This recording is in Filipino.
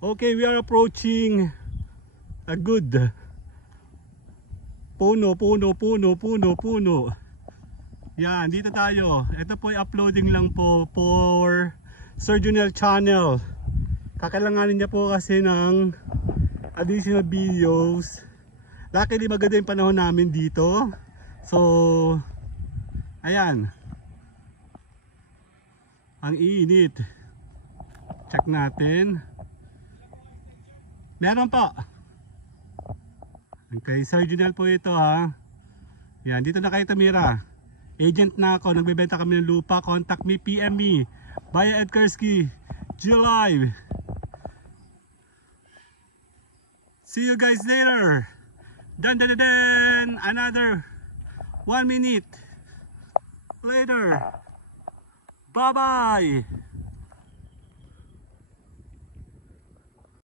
Okay, we are approaching a good puno. Yan, dito tayo. Ito po ay uploading lang po for Sir Junel channel. Kakailanganin niya po kasi ng additional videos. Luckily maganda yung panahon namin dito. So, ayan. Ang init. Check natin. Meron po. Okay, Sir Junel po ito ha. Yan, dito na kayo tumira. Agent na ako, nagbebenta kami ng lupa. Contact me, PM me. Via Ed Kursky, July. See you guys later. Dun. Another 1 minute later. Bye bye.